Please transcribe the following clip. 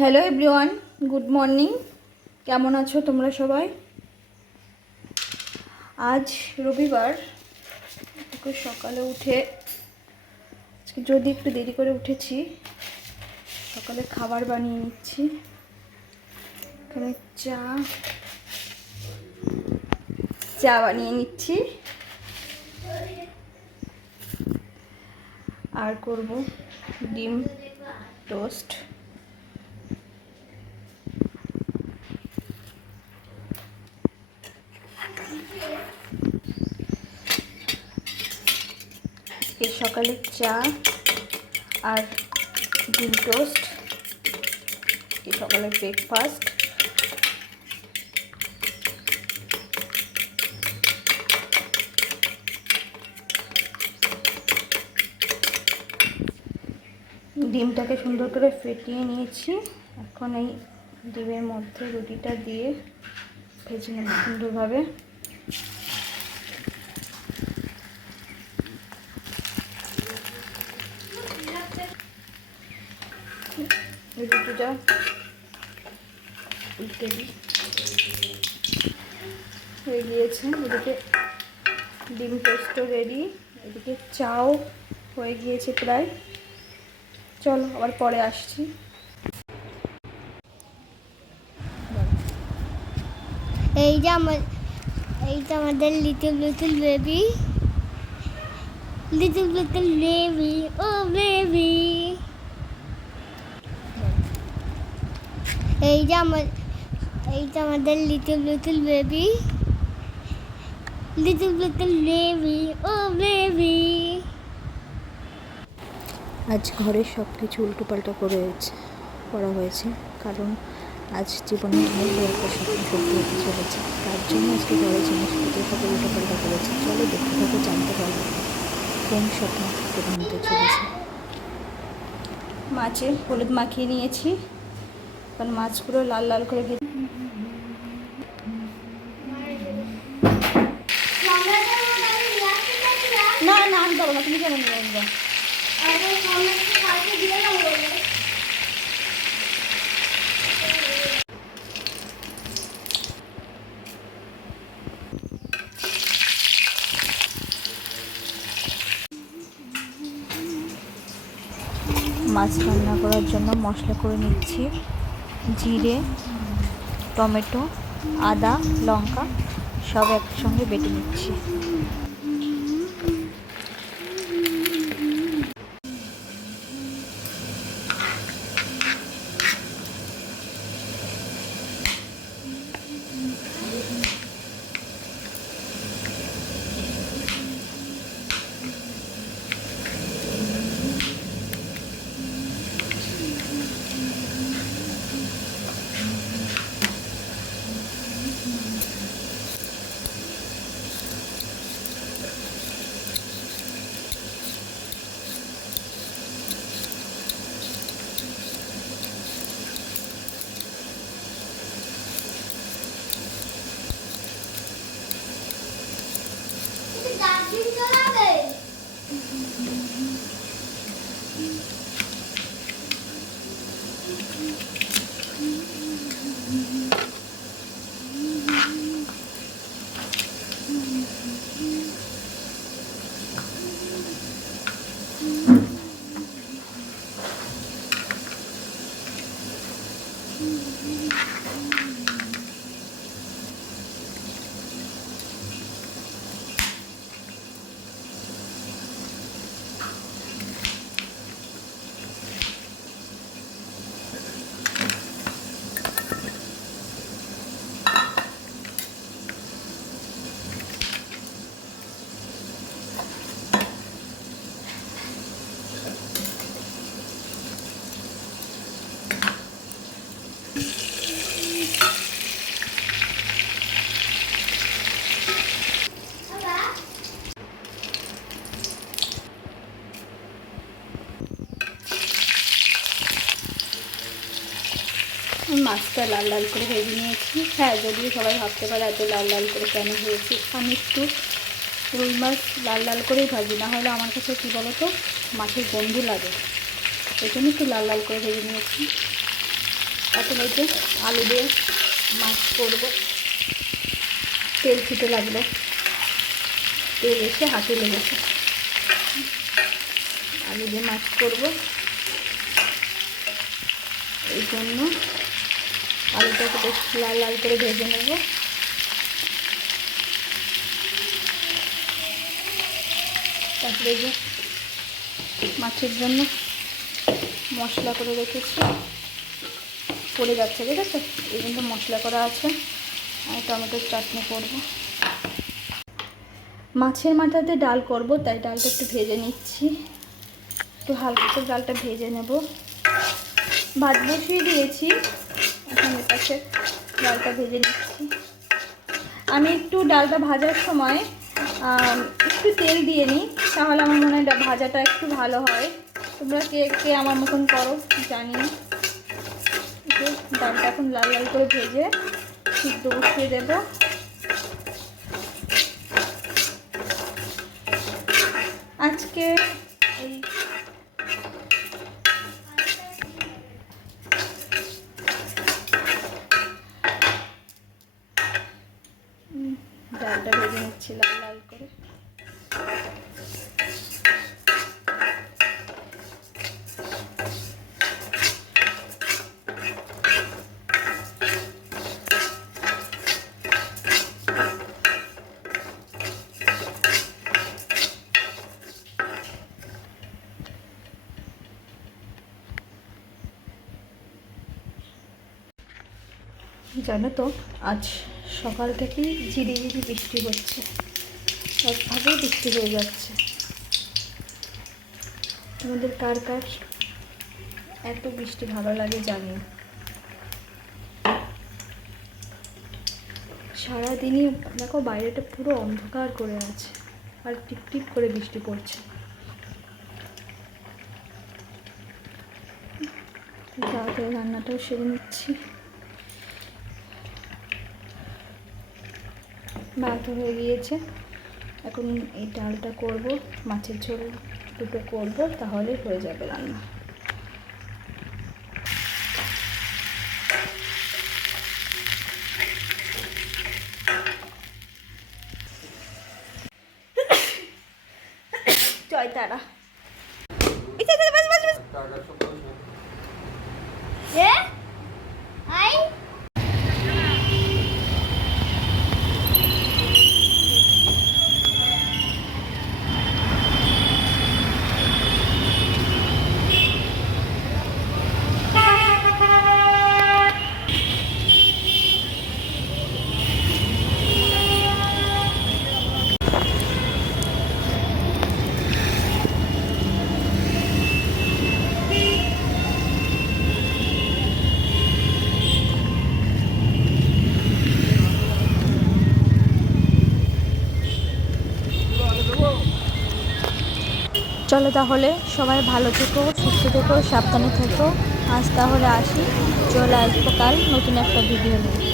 Hello everyone, good morning. কেমন আছো তোমরা সবাই? আজ রবিবার, একটু সকালে উঠে আজকে যদি একটু দেরি করে উঠেছি, সকালে খাবার বানিয়ে নিচ্ছি। এখানে চা বানিয়ে নিচ্ছি আর করব ডিম টোস্ট। এই সকালে চা আর ডিম টোস্ট, এই সকালের ব্রেকফাস্ট। ডিমটাকে সুন্দর করে ফেটিয়ে নিয়েছি। এখন এই ডিমের মধ্যে রুটিটা দিয়ে ভেজে নেব সুন্দরভাবে। রুটিটা উল্টে দিই, হয়ে গিয়েছে। এদিকে ডিম টোস্টও রেডি, এদিকে চাও হয়ে গিয়েছে প্রায়। চলো আবার পরে আসছি। এইটা আমাদের লিটল বেবি, ও বেবি। এইটা আমাদের লিটল বেবি, ও বেবি। আজ ঘরের সব কিছু উল্টোপাল্টা করা হয়েছে, কারণ আজ জীবনের অনেক বড় একটা স্বপ্ন সত্যি হতে চলেছে। তার জন্য আজকে ঘরের জিনিসপত্র সব উল্টোপাল্টা করেছে। চলো দেখতে থাকো, জানতে পারবো কোন স্বপ্ন পূরণ হতে চলেছে। মাছে হলুদ মাখিয়ে নিয়েছি, কারণ মাছগুলো লাল লাল করে না না আনতে হবে না, তুমি কেমন নিয়ে আসবে? মাছ রান্না করার জন্য মশলা করে নিচ্ছি। জিরে, টমেটো, আদা, লঙ্কা সব একসঙ্গে বেটে নিচ্ছি। মাছটা লাল লাল করে ভেজে নিয়েছি। হ্যাঁ, যদিও সবাই ভাবতে পারে এত লাল লাল করে কেন হয়েছি, আমি একটু রুই মাছ লাল লাল করেই ভাজি, না হলে আমার কাছে কী বলো তো মাছের গন্ধ লাগে, এই জন্য একটু লাল লাল করে ভেজে নিয়েছি। এখন এই যে আলু দিয়ে মাছ করব। তেল খেতে লাগলো, তেল এসে হাতে লেগেছে। আলু দিয়ে মাছ করব, এই জন্য আলুটাকে বেশ লাল লাল করে ভেজে নেব। তারপরে যে মাছের জন্য মশলা করে রেখেছি, পড়ে যাচ্ছে, ঠিক আছে? এই জন্য মশলা করা আছে। আর টমেটোর চাটনি করব। মাছের মাথাতে ডাল করব, তাই ডালটা একটু ভেজে নিচ্ছি। একটু হালকা করে ডালটা ভেজে নেব। ভাত বসিয়ে দিয়েছি, এখন এর পাশে ডালটা ভেজে নিচ্ছি। আমি একটু ডালটা ভাজার সময় একটু তেল দিয়ে নিই, তাহলে আমার মনে হয় ভাজাটা একটু ভালো হয়। তোমরা কে কে আমার মতন করো জানি না। ডালটা এখন লাল লাল করে ভেজে সিদ্ধ বসিয়ে দেবো। আজকে এই ডালটা ভেজে নিচ্ছি লাল লাল করে। জানো তো, আজ সকাল থেকেই ঝিরিঝিরি বৃষ্টি হচ্ছে, একভাবেই বৃষ্টি হয়ে যাচ্ছে। তোমাদের কার কার এত বৃষ্টি ভালো লাগে জানি। সারাদিনই দেখো বাইরেটা পুরো অন্ধকার করে আছে, আর টিপ টিপ করে বৃষ্টি পড়ছে। তাড়াতাড়ি রান্নাটাও সেরে নিচ্ছি। ভাত হয়ে গিয়েছে, এখন এই ডালটা করব, মাছের ঝোল দুটো করব, তাহলে হয়ে যাবে রান্না। জয় তারা। চলো তাহলে, সবাই ভালো থেকো, সুস্থ থেকো, সাবধানে থেকো। আজ তাহলে আসি, চলে আসবো কাল নতুন একটা ভিডিও নিয়ে।